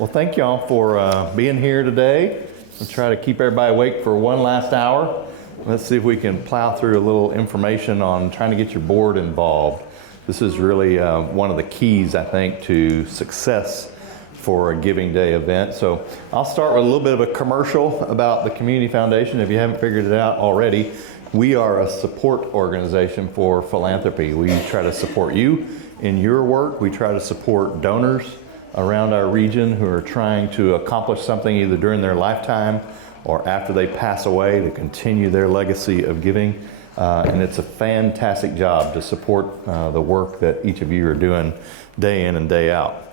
Well, thank y'all for being here today. We'll try to keep everybody awake for one last hour. Let's see if we can plow through a little information on trying to get your board involved. This is really one of the keys, I think, to success for a Giving Day event. So I'll start with a little bit of a commercial about the Community Foundation. If you haven't figured it out already, we are a support organization for philanthropy. We try to support you in your work. We try to support donors around our region who are trying to accomplish something either during their lifetime or after they pass away to continue their legacy of giving. And it's a fantastic job to support the work that each of you are doing day in and day out.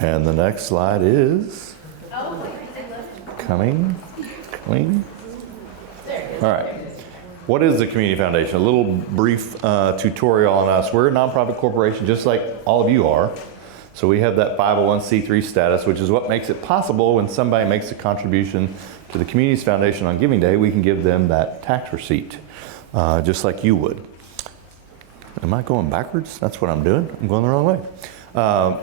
And the next slide is coming. All right. What is the Community Foundation? A little brief tutorial on us. We're a nonprofit corporation just like all of you are. So we have that 501c3 status, which is what makes it possible when somebody makes a contribution to the Community Foundation on Giving Day, we can give them that tax receipt, just like you would. Am I going backwards? That's what I'm doing. I'm going the wrong way.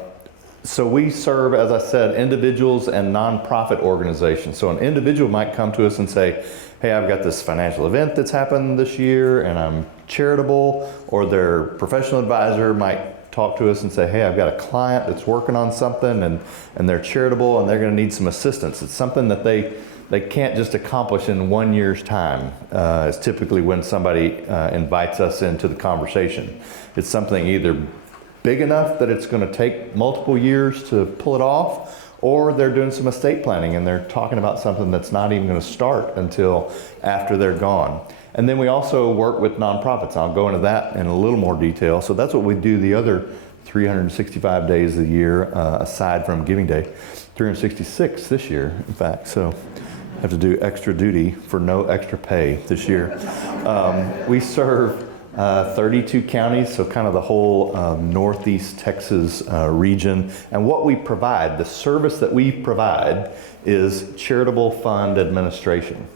So we serve, as I said, individuals and nonprofit organizations. So an individual might come to us and say, hey, I've got this financial event that's happened this year and I'm charitable, or their professional advisor might talk to us and say, hey, I've got a client that's working on something and they're charitable and they're going to need some assistance. It's something that they can't just accomplish in 1 year's time. It's typically when somebody invites us into the conversation. It's something either big enough that it's going to take multiple years to pull it off, or they're doing some estate planning and they're talking about something that's not even going to start until after they're gone. And then we also work with nonprofits. I'll go into that in a little more detail. So that's what we do the other 365 days a year, aside from Giving Day. 366 this year, in fact. So I have to do extra duty for no extra pay this year. We serve 32 counties, so kind of the whole Northeast Texas region. And what we provide, the service that we provide, is charitable fund administration.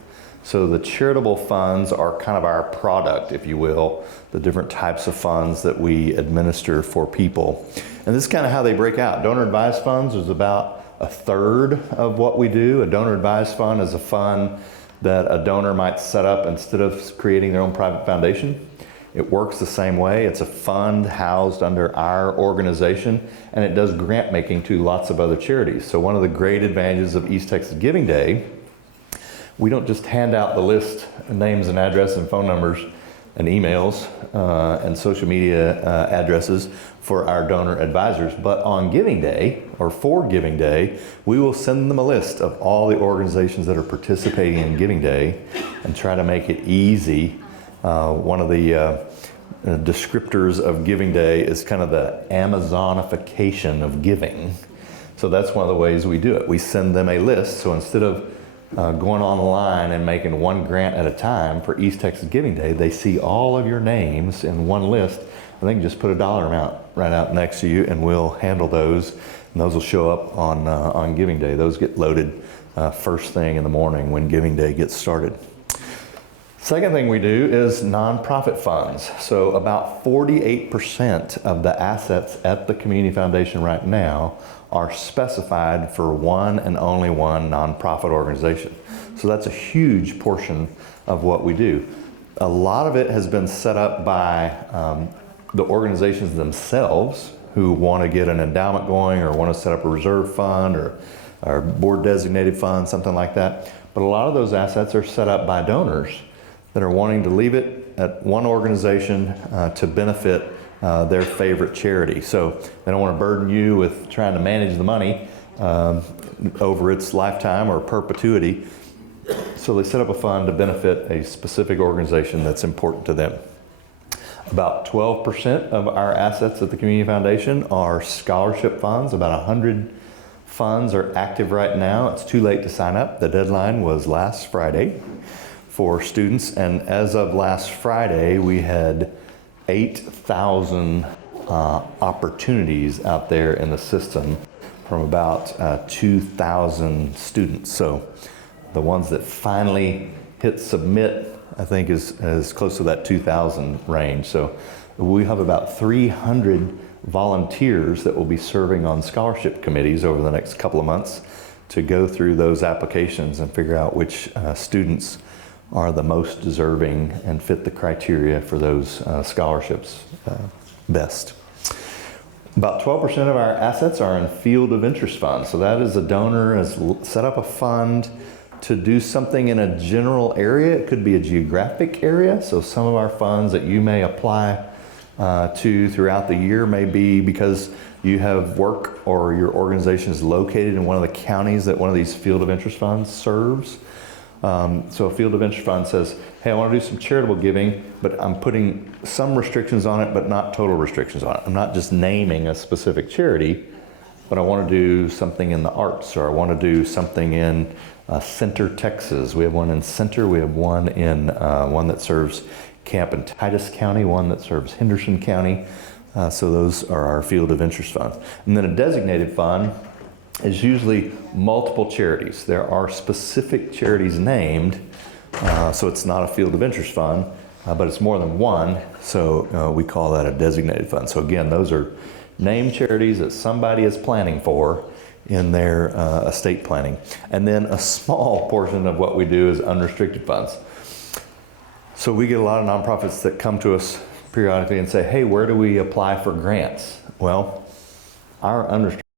So the charitable funds are kind of our product, if you will, the different types of funds that we administer for people. And this is kind of how they break out. Donor advised funds is about a third of what we do. A donor advised fund is a fund that a donor might set up instead of creating their own private foundation. It works the same way. It's a fund housed under our organization, and it does grant making to lots of other charities. So one of the great advantages of East Texas Giving Day, we don't just hand out the list of names and addresses and phone numbers and emails and social media addresses for our donor advisors, but on Giving Day, or for Giving Day, we will send them a list of all the organizations that are participating in Giving Day and try to make it easy. One of the descriptors of Giving Day is kind of the Amazonification of giving. So that's one of the ways we do it. We send them a list. So instead of going online and making one grant at a time for East Texas Giving Day, they see all of your names in one list, and they can just put a dollar amount right out next to you, and we'll handle those. And those will show up on Giving Day. Those get loaded first thing in the morning when Giving Day gets started. Second thing we do is nonprofit funds. So about 48% of the assets at the Community Foundation right now are specified for one and only one nonprofit organization. So that's a huge portion of what we do. A lot of it has been set up by the organizations themselves who want to get an endowment going or want to set up a reserve fund or board designated fund, something like that. But a lot of those assets are set up by donors that are wanting to leave it at one organization to benefit their favorite charity. So they don't want to burden you with trying to manage the money over its lifetime or perpetuity. So they set up a fund to benefit a specific organization that's important to them. About 12% of our assets at the Community Foundation are scholarship funds. About 100 funds are active right now. It's too late to sign up. The deadline was last Friday for students, and as of last Friday, we had 8,000 opportunities out there in the system from about 2,000 students. So the ones that finally hit submit, I think, is close to that 2,000 range. So we have about 300 volunteers that will be serving on scholarship committees over the next couple of months to go through those applications and figure out which students are the most deserving and fit the criteria for those scholarships best. About 12% of our assets are in field of interest funds. So that is a donor has set up a fund to do something in a general area. It could be a geographic area. So some of our funds that you may apply to throughout the year may be because you have work or your organization is located in one of the counties that one of these field of interest funds serves. So a field of interest fund says, hey, I want to do some charitable giving, but I'm putting some restrictions on it, but not total restrictions on it. I'm not just naming a specific charity, but I want to do something in the arts, or I want to do something in Center, Texas. We have one in Center. We have one in one that serves Camp and Titus County, one that serves Henderson County. So those are our field of interest funds. And then a designated fund is usually multiple charities. There are specific charities named, so it's not a field of interest fund, but it's more than one, so we call that a designated fund. So again, those are named charities that somebody is planning for in their estate planning. And then a small portion of what we do is unrestricted funds. So we get a lot of nonprofits that come to us periodically and say, hey, where do we apply for grants? Well, our unrestricted